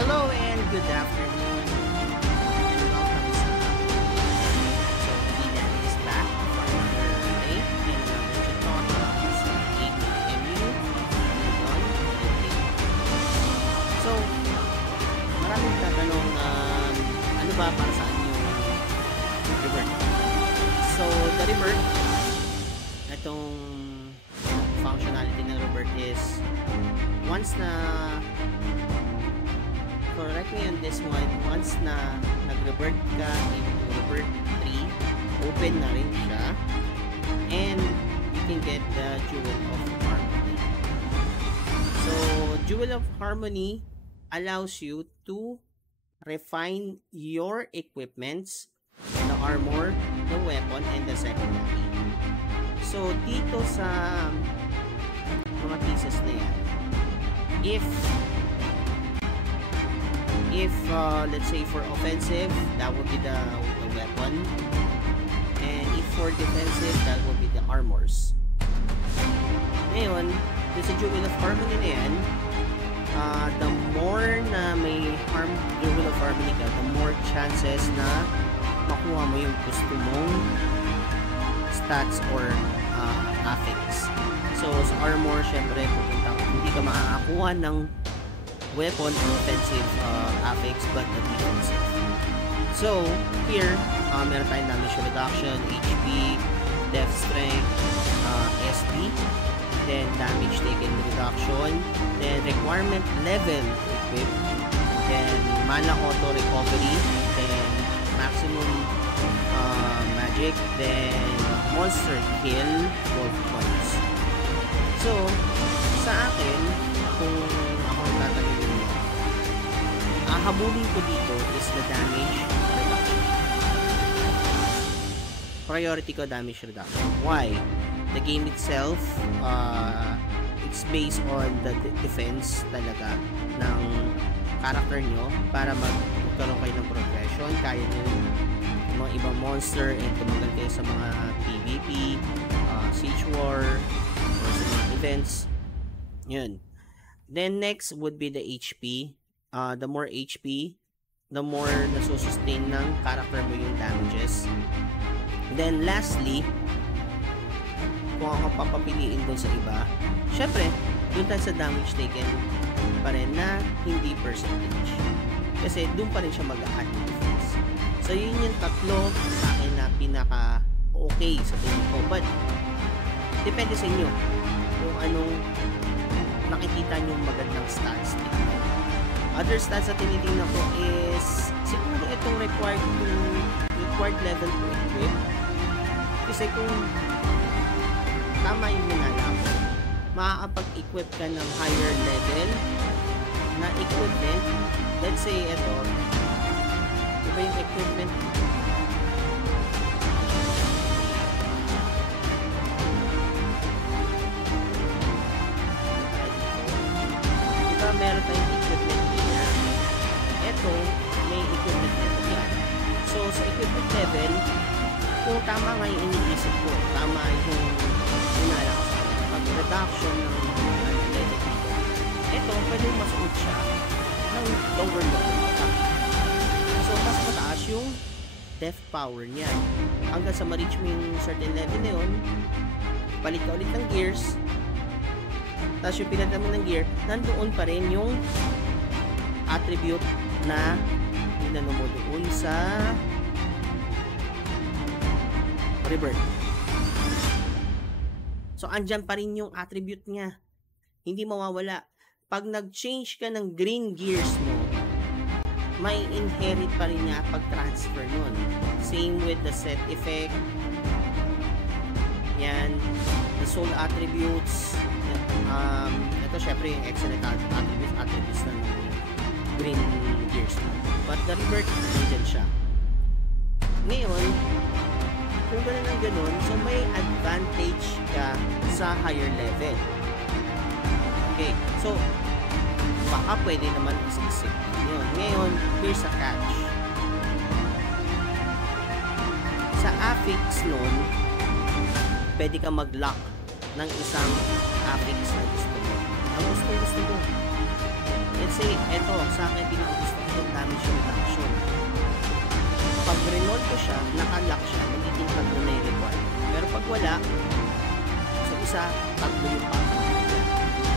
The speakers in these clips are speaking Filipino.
Hello and good afternoon and welcome sa So Eden is back for another day and another tutorial sa ABMU Leon. So maraming tatanong ano ba para saan yung revert? So the revert, itong functionality ng revert is once na correct me on this one, once na nag-revert ka into revert 3, open na rin siya and you can get the Jewel of Harmony. So Jewel of Harmony allows you to refine your equipments, the armor, the weapon, and the secondary. So dito sa mga pieces na yan, if let's say for offensive, that would be the weapon, and if for defensive, that would be the armors. Ngayon, dun sa Jewel of Harmony na yan, the more na may Jewel of Harmony ka, the more chances na makuha mo yung gusto mong stats or affix. So sa armor, syempre hindi ka makakakuha ng weapon or offensive affix but the defensive. So here, meron tayong damage reduction, HP, def strength, SP, then damage taken reduction, then requirement level to equip, then mana auto recovery, then maximum magic, then monster kill 12 points. So sa akin, kung ako tatanungin mo, habulin ko dito is the damage reduction. Priority ko damage reduction. Why? The game itself, it's based on the defense talaga ng character nyo para magkaroon kayo ng progression. Kaya nyo yung mga ibang monster and tumagal kayo sa mga PvP, Siege War, or sa mga events. Yun. Then next would be the HP. The more HP, the more nasusustain ng character mo yung damages. Then lastly, kung ako papapiliin dun sa iba, syempre, dun tayo sa damage taken pa rin na hindi percentage. Kasi dun pa rin siya mag-add defense. So yun yung tatlo sa akin na pinaka okay sa tingin ko. But depende sa inyo kung anong nakikita nyo magandang stats dito. Other stats na tinitingnan ko is siguro itong required level to equip. Kasi kung tama yung minala ko, makakapag-equip ka ng higher level na equipment. Let's say ito, diba yung equipment meron tayong equipment niya. Ito, may equipment level yan. So, sa equipment level, kung tama nga yung iniisip ko, tama yung inala ko sa pag-reduction ng level dito. Ito, pwede masuot siya ng lower level attack. So, mas mataas yung death power niya. Hanggang sa ma-reach mo yung certain level na yun, palit ka ulit ng gears, tapos yung pinalitan mo ng gear, nandoon pa rin yung attribute na inano mo doon sa revert. So, andyan pa rin yung attribute niya. Hindi mawawala. Pag nag-change ka ng green gears mo, may inherit pa rin niya pag-transfer nun. Same with the set effect. Yan. The soul attributes. Ito syempre yung excellent attributes ng green gears. But the revert, nandyan siya. Ngayon, kung gano'n ng gano'n, so may advantage ka sa higher level. Okay, so baka pwede naman isip yun. Ngayon, here's a catch. Sa affix nun, pwede ka mag-lock ng isang affix na gusto mo. Ang gusto mo. Let's Kasi eto, sa akin pinakagusto ko itong damage reduction. Pag reload ko siya, naka-lock siya, magiging tatlo na yung required. Pero pag wala, so isa, tatlo yung pagpapalit.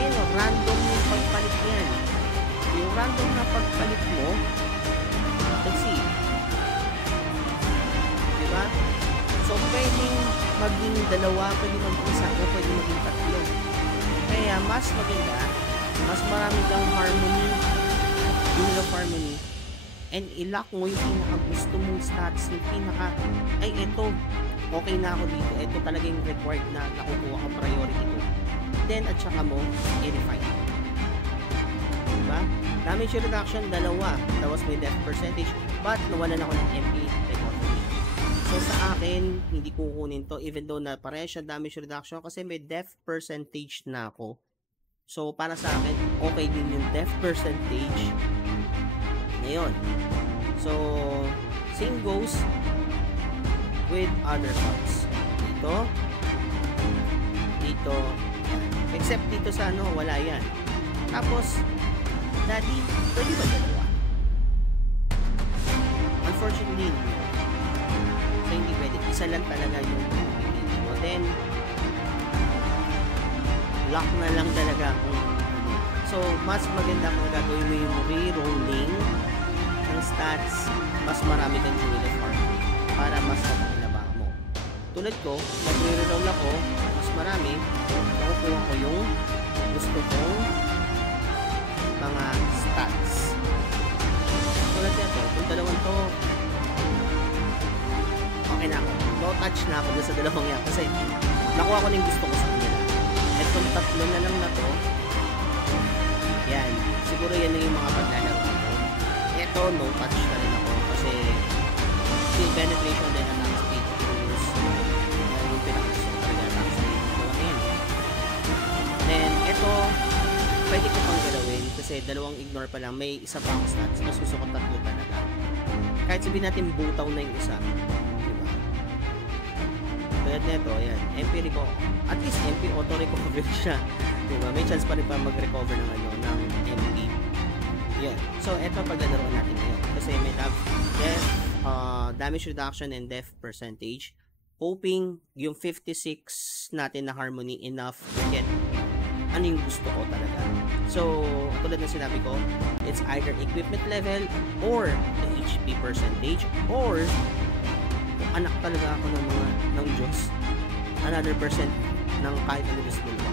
Eh no, random yung pagpalit yan. Yung random na pagpalit mo, let's see. Diba? So, pwedeng maging dalawa, pwedeng maging isa, o pwedeng maging tatlo. Kaya, mas maganda, mas marami kang harmony, unit of harmony, and ilock mo yung pinaka-gusto mong stats, yung pinaka, ay, eto, okay na ako dito, eto talaga yung required na nakukuha ko priority ko. Then, at saka mo, i-refine. Diba? Damage reduction, dalawa. That was my death percentage, but nawalan ako ng MP recovery. So, sa akin, hindi ko kukunin to, even though na pareha siya damage reduction, kasi may death percentage na ako. So, para sa akin, okay din yung death percentage. Ngayon. So, same goes with other cards. Dito. Dito. Except dito sa ano, wala yan. Tapos, daddy, pwede ba dalawa? Unfortunately, no. So, hindi pwede. Isa lang talaga yung pipili mo. Then, lock na lang talaga kung ano. So, mas maganda kung gagawin mo yung re-rolling ng stats, mas marami kang jewel farm para mas mapakinaba mo. Tulad ko, nag-re-roll ako, mas marami, nakukuha ko yung gusto kong mga stats. Tulad nito, kung dalawang to, okay na ako. Low touch na ako dun sa dalawang yan kasi nakuha ko na yung gusto ko sa kanila. At kung tatlo na lang na to, yan, siguro yan na yung mga paglalaro ko. Ito, no touch na rin ako kasi still penetration din attack speed use yung pinakagusto ko talaga attack speed. So, ayan. Then, ito, pwede ko pang galawin kasi dalawang ignore pa lang. May isa pa akong stats. Mas gusto ko tatlo talaga. Kahit sabihin natin butaw na yung isa. Diba? Tulad nito, ayan. MP recover. At least MP auto-recover siya. Diba? May chance pa rin pa mag-recover ng ano, ng MP. Yan. So, eto paglalaroan natin ngayon. Kasi may death, damage reduction and death percentage. Hoping yung 56 natin na harmony enough to get ano yung gusto ko talaga. So, tulad na sinabi ko, it's either equipment level or the HP percentage or kung anak talaga ako ng Diyos, another percent ng kahit ano gusto dalawa.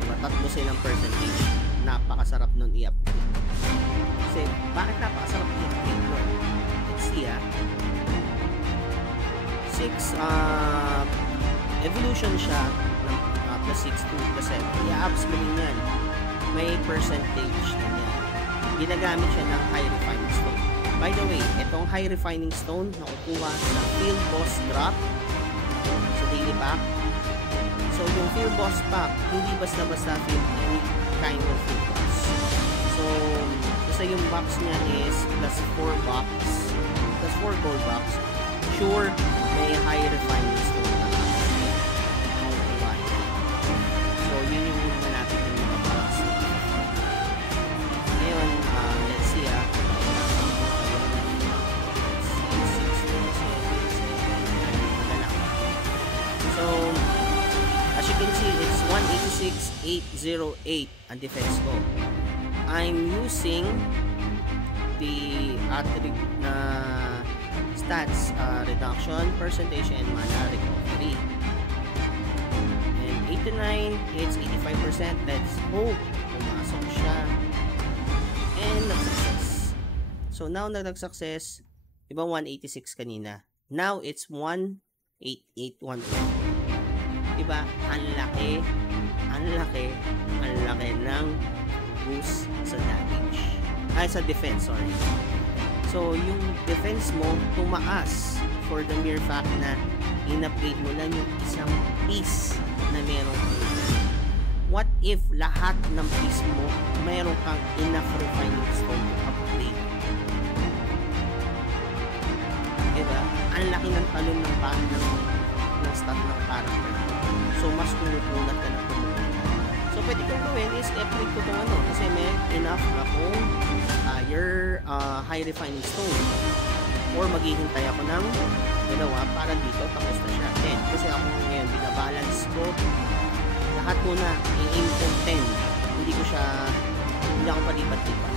Diba? Tatlo silang percentage. Napakasarap nun i-upgrade. Kasi, bakit napakasarap i-upgrade nun? Let's see 6 evolution siya ng plus 6 to plus 7. I-ups mo din yan. May percentage na yan. Ginagamit siya ng high refining stone. By the way, itong high refining stone nakukuha sa field boss drop sa daily pack. So, yung field boss pack, hindi basta-basta field any kind of field boss. So, kasi yung box niya is plus 4 box, plus 4 gold box. Sure, may high refining stone na. So, yun yung hanapin ng mga box. Ngayon, let's see So, as you can see, it's 186,808 ang defense ko. I'm using the attribute na stats reduction, percentage, and mana recovery. And 89, it's 85%. Let's hope pumasok siya. And nag-success. So, now na nag-success, diba 186 kanina? Now, it's 18818. Diba? Ang laki ng boost sa damage. Ay, sa defense, sorry. So, yung defense mo, tumaas for the mere fact na in-upgrade mo lang yung isang piece na meron ka. What if lahat ng piece mo, meron kang enough refining stone to upgrade? Diba? Ang laki ng talon ng stat ng character. So, mas kumukulat ka ng kumukulat. So, pwede kong gawin is i-upgrade ko itong ano kasi may enough akong high refining stone. Or maghihintay ako ng dalawa para dito tapos na siya. 10. Kasi ako ngayon binabalance ko lahat muna i-aim kong 10. Hindi ako palipat-lipat.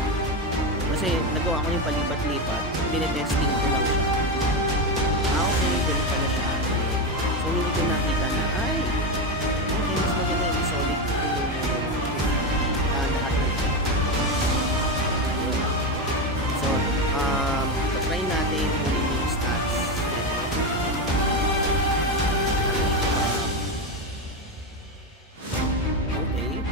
Kasi nagawa ko yung palipat-lipat, tinetesting ko lang siya. Okay, ganun pala siya. So hindi ko nakita na ay okay, mas maganda yung solid yung lahat ng siya. So try natin yung stats. Okay.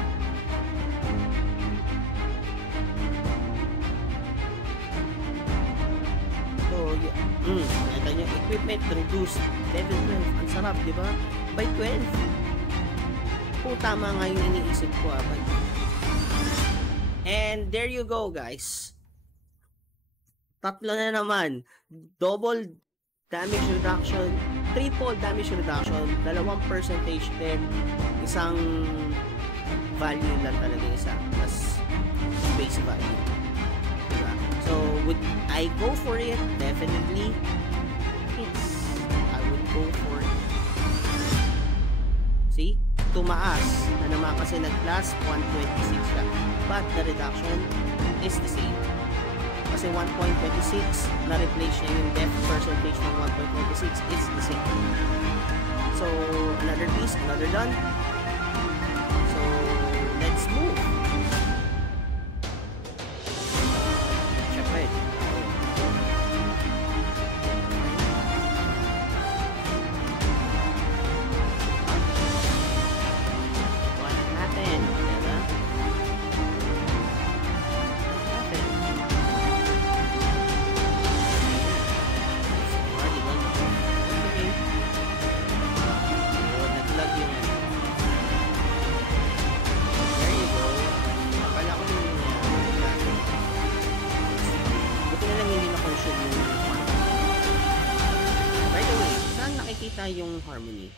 So, ito yung equipment reduced level 12. Ang sarap, di ba? By 12. Kung tama nga yung iniisip ko, And there you go, guys. Tatlo na naman. Double damage reduction, triple damage reduction, 2% din, isang value lang talaga isa, plus base value. Diba? So, would I go for it? Definitely. Yes. I would go for it. See? Tumaas na naman kasi nag-plus 126 siya. But the reduction is the same. Kasi 1.26 na-replace niya yung depth percentage ng 1.26. It's the same. So, another piece, another done. So, let's move. Siyempre. What happened? Diba? Nakikita yung harmony.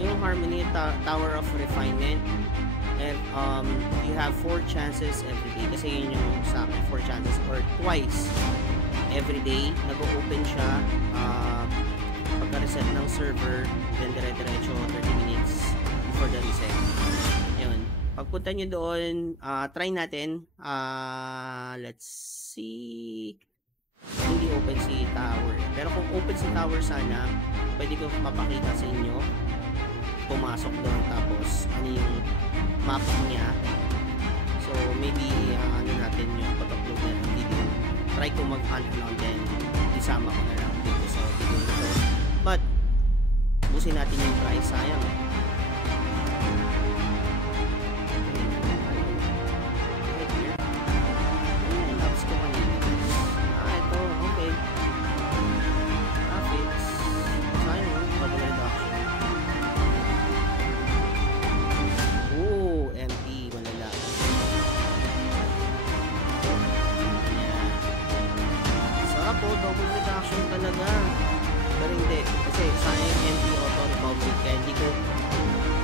Yung harmony, Tower of Refinement, and you have 4 chances every day. Kasi yun yung sa akin, 4 chances or twice every day. Nag-open siya pagka-reset ng server, then dire-diretso 30 minutes before the reset. Yun. Pagpunta nyo doon, try natin. Let's see. Hindi open si tower. Pero kung open si tower sana, pwede ko mapakita sa inyo. Pumasok doon tapos ano yung map niya. So maybe ano natin yung pag-upload na ng video. Try ko mag-hunt lang din. Isama ko na lang dito sa video nito. But busin natin yung price, sayang eh. Double reduction talaga. Pero hindi. Kasi sa MP Auto Republic, kaya hindi ko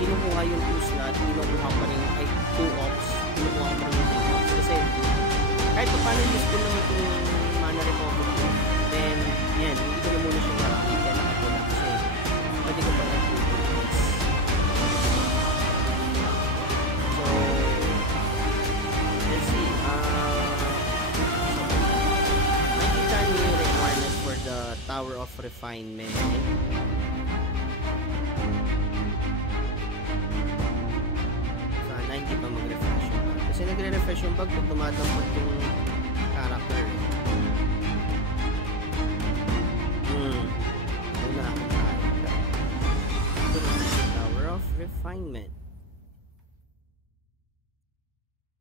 kinukuha yung 2 slot, kinukuha pa rin, ay 2 ops, kinukuha pa rin yung 2 ops. Kasi kahit pa paano useful naman itong Mana Republic. Then, yan, hindi ko na muna siya narakit. Kaya nakapula kasi pwede ko pa rin 2 points. So, let's see. The Tower of Refinement. Sana hindi pa mag-refresh yung bag. Kasi nagre-refresh yung bag pag tumatampot yung character. Una ako tayo. Ito na Tower of Refinement.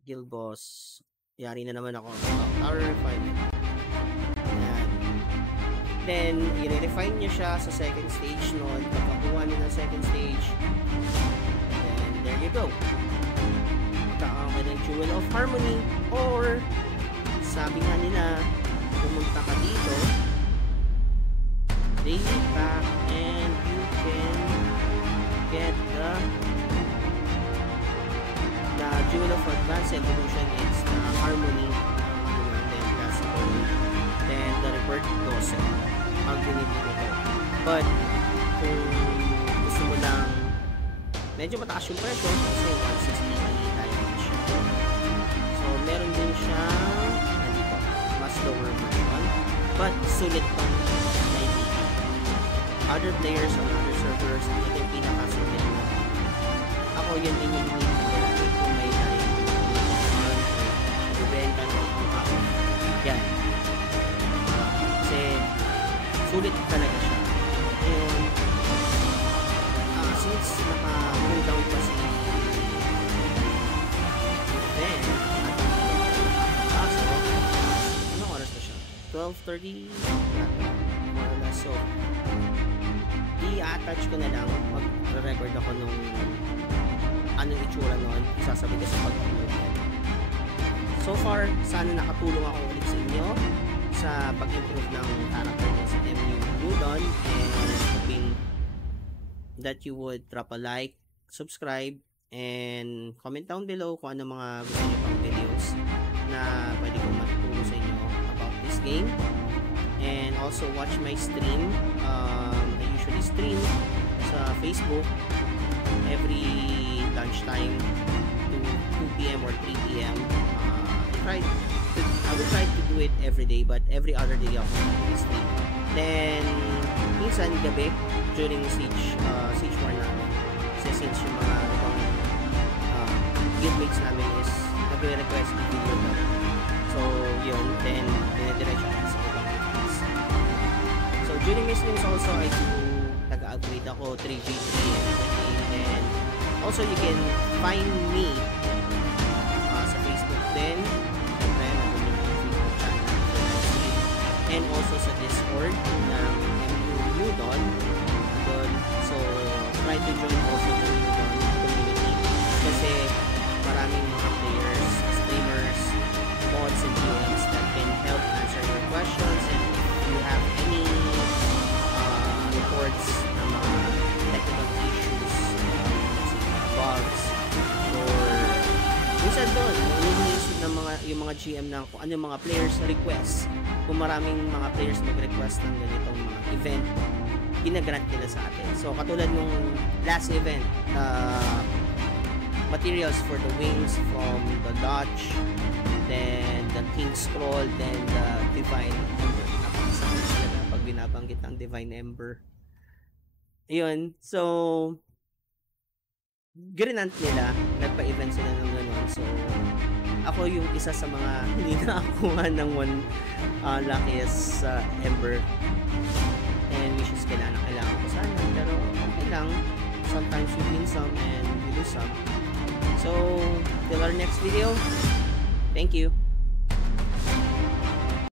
Guild Boss. Yari na naman ako. Tower of Refinement. Ayan. Then, i-refine nyo siya sa second stage nun. Pagkakuha nyo ng second stage, then, there you go. Magkakaroon ka ng Jewel of Harmony, or, sabi nga nila, pumunta ka dito, daily pack, and you can get the Sa Jewel of Advanced Evolution, it's the Harmony, then last one, then the Rebirth Dosel. Ang pinili ko to. But, kung gusto mo lang medyo mataas yung presyo kasi 160 diamond siya. So, meron din siya mas lower version. But, sulit pang 90. Other players on other servers, ito yung pinakasulit na. Ako yun din yung hindi ko natin kung may diamond. Ibenta na ito ako. Yan. Kasi, sulit talaga siya. Ngayon, since naka-cool down pa si Ben, anong oras na siya? 12:30? More or less. So, i-attach ko na lang, mag-record ako nung anong itsura nun, isasabi ko sa pag-upload. So far, sana nakatulong ako ulit sa inyo sa pag-improve ng character niya sa MU Udon, and hoping that you would drop a like, subscribe, and comment down below kung ano mga gusto niyo pang videos na pwede kong matuturo sa inyo about this game. And also watch my stream. I usually stream sa Facebook every lunchtime to 2 p.m. or 3 p.m. I will try to do it every day, but every other day ako stream. Then minsan gabi during Siege War namin, kasi since yung mga ibang guildmates namin is nagre-request ng video na, so yun, then dinediretso ako sa ibang guildmates. So during my streams also, I do nag-upgrade ako 3v3 and everything, and also you can find me sa Facebook din, syempre nandun yung Facebook channel and also sa Discord ng MU Udon. So try to join also the Udon community kasi maraming mga players, streamers, mods, and GMs that can help answer your questions, and if you have any reports ng mga technical issues, bugs, or minsan doon, iniisip ng yung mga GM na kung ano yung mga players request. Kung maraming mga players mag-request ng ganitong mga event, ginagrant nila sa atin. So katulad nung last event, materials for the wings from the Dodge, then the King Scroll, then the Divine Ember. Napakasakit talaga pag binabanggit ng Divine Ember. Ayun, so grinant nila, nagpa-event sila ng gano'n. So ako yung isa sa mga hindi nakakuha ng luckiest Ember, and which is kailangan ko sana, pero okay lang, sometimes we win some and we lose some. So till our next video, thank you.